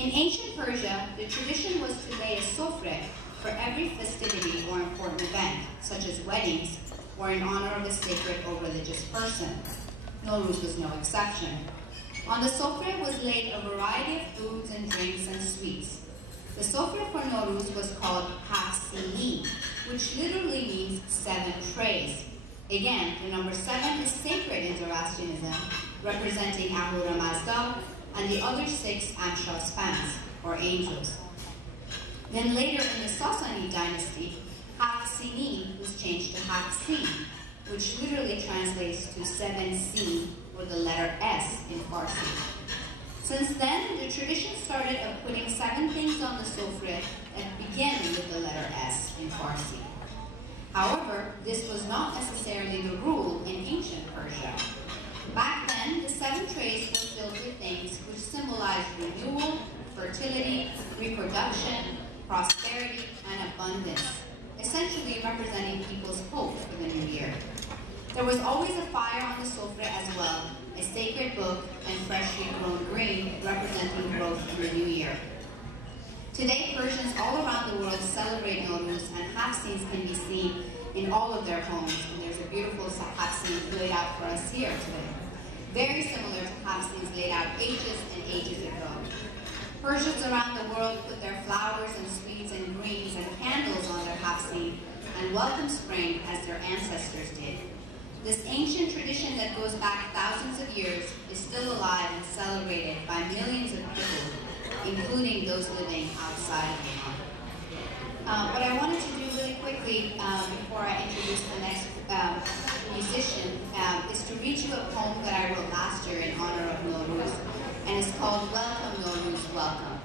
In ancient Persia, the tradition was to lay a sofre for every festivity or important event, such as weddings or in honor of a sacred or religious person. Nowrus was no exception. On the sofre was laid a variety of foods and drinks and sweets. The sofre for Nowrus was called hafsini, which literally means 7 trays. Again, the number 7 is sacred in Zoroastrianism, representing Ahura Mazda and the other 6 Amshar spans, or angels. Then later in the Sasani dynasty, hafsini was changed to hafsin, which literally translates to 7C, or the letter S in Farsi. Since then, the tradition started of putting 7 things on the sofre that begin with the letter S in Farsi. However, this was not necessarily the rule in ancient Persia. Back then, the 7 trays were filled with things which symbolized renewal, fertility, reproduction, prosperity, and abundance, essentially representing people's hope for the new year. There was always a fire on the sofre as well, a sacred book, and freshly grown grain representing growth in the new year. Today, Persians all around the world celebrate Nowrus, and hafsins can be seen in all of their homes. And there's a beautiful hafsin laid out for us here today, very similar to hafsins laid out ages and ages ago. Persians around the world put their flowers and sweets and greens and candles on their hafsin and welcome spring as their ancestors did. This ancient tradition that goes back thousands of years is still alive and celebrated by millions of people, including those living outside of Iran. What I wanted to do really quickly before I introduce the next musician is to read you a poem that I wrote last year in honor of Nowrus, and it's called Welcome Nowrus, Welcome.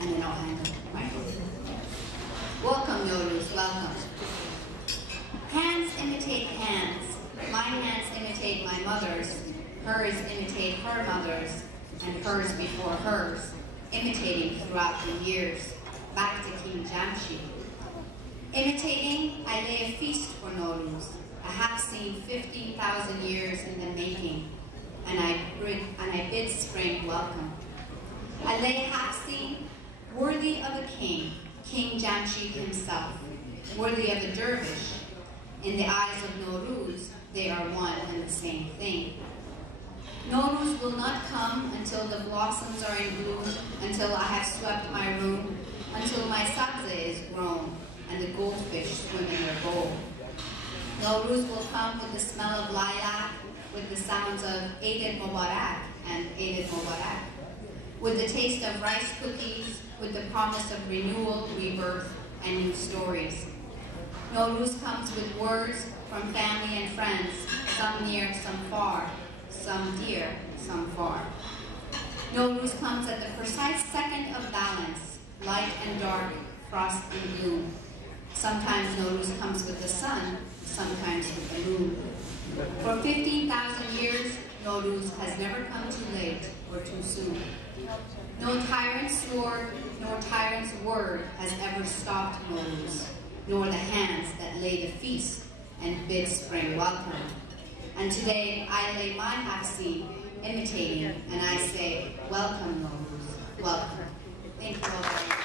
And then I'll hand the microphone. Welcome Nowrus, welcome. Hands imitate hands. My hands imitate my mother's. Hers imitate her mother's. And hers before hers, imitating throughout the years, back to King Jamshid. Imitating, I lay a feast for Nowrus, a hafsin 15,000 years in the making, and I bid spring welcome. I lay a hafsin worthy of a king, King Jamshid himself, worthy of a dervish. In the eyes of Nowrus, they are one and the same thing. Nowrus will not come until the blossoms are in bloom, until I have swept my room, until my sabze is grown, and the goldfish swim in their bowl. Nowrus will come with the smell of lilac, with the sounds of Eid Mubarak and Eid Mubarak, with the taste of rice cookies, with the promise of renewal, rebirth, and new stories. Nowrus comes with words from family and friends, some near, some far, some dear, some far. Nowrus comes at the precise second of balance, light and dark, frost and gloom. Sometimes Nowrus comes with the sun, sometimes with the moon. For 15,000 years, Nowrus has never come too late or too soon. No tyrant's sword, nor tyrant's word has ever stopped Nowrus, nor the hands that lay the feast and bid spring welcome. And today I lay my hafsin imitating, and I say, welcome Nowrus, welcome. Thank you all very much.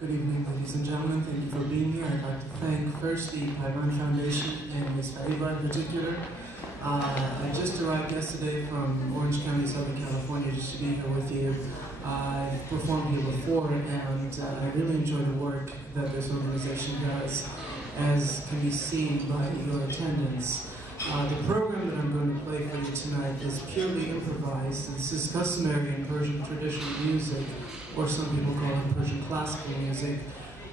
Good evening, ladies and gentlemen. Thank you for being here. I'd like to thank first the Payvand Foundation and Ms. Payvand in particular. I just arrived yesterday from Orange County, Southern California, just to be here with you. I've performed here before, and I really enjoy the work that this organization does, as can be seen by your attendance. The program that I'm going to play for you tonight is purely improvised. This is customary in Persian traditional music, or some people call it Persian classical music.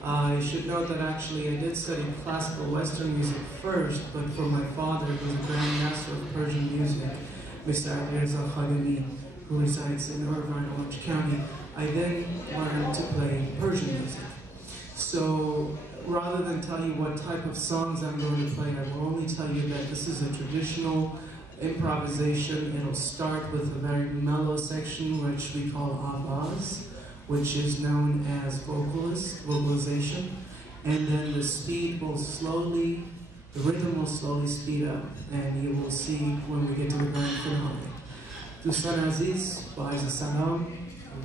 I should note that actually I did study classical Western music first, but for my father, who was a Grand Master of Persian music, Mr. Abirza Khademi, who resides in Irvine, Orange County, I then learned to play Persian music. So rather than tell you what type of songs I'm going to play, I will only tell you that this is a traditional improvisation. It'll start with a very mellow section, which we call avaz, which is known as vocalization, and then the speed will slowly, the rhythm will slowly speed up, and you will see when we get to the grand finale. Dostan aziz, ba arz salam,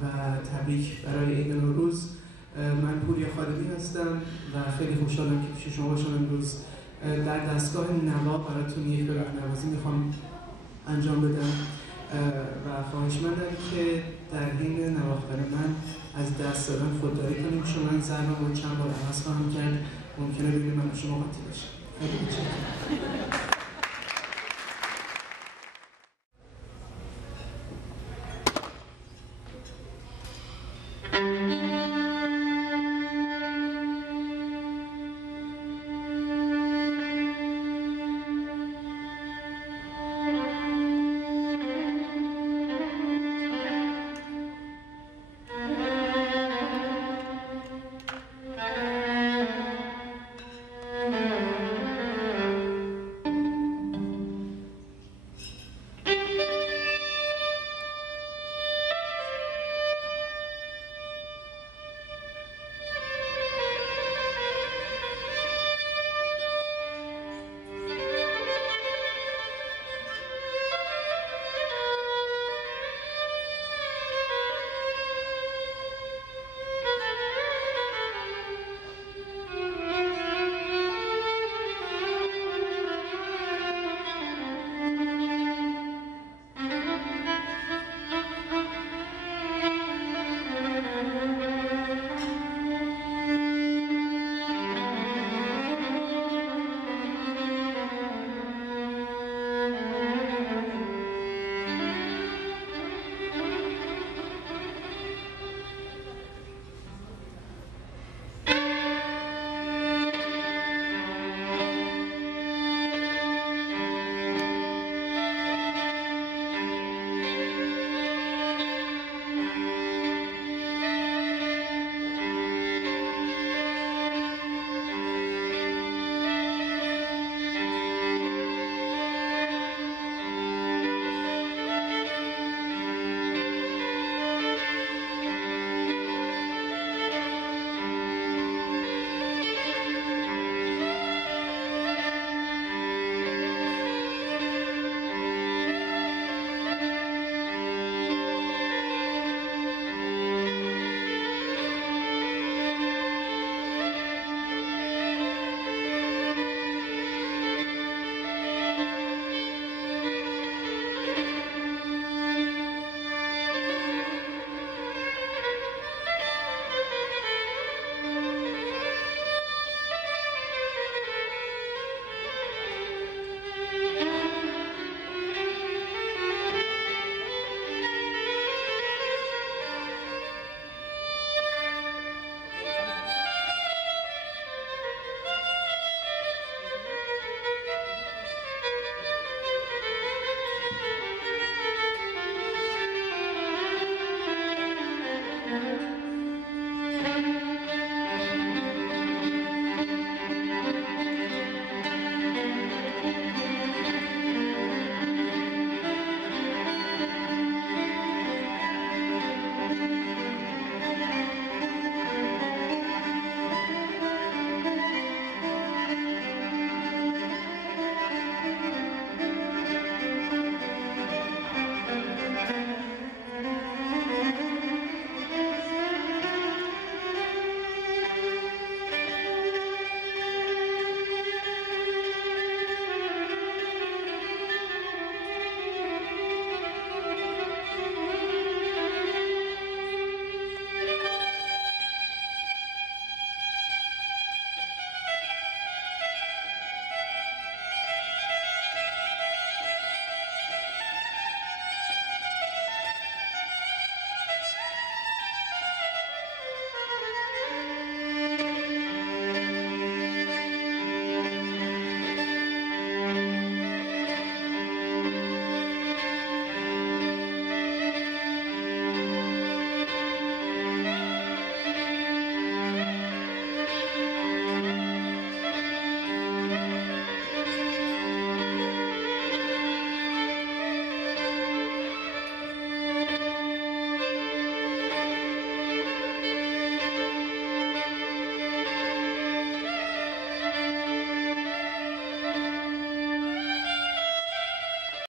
و تبریک برای عید نوروز. من پوریا خالدی هستم و خیلی خوشحالم که پیش شما باشم امروز. در دستگاه نوا براتون یک بار نوازی میخوام انجام بدم و خواهشمندم که در حین نواختن من از دست دادن خودداری کنیم، چون من ضربم رو چند بار عوض خواهم کرد، ممکنه ببینیم من شما قاطی بشه. خیلی متشکرم.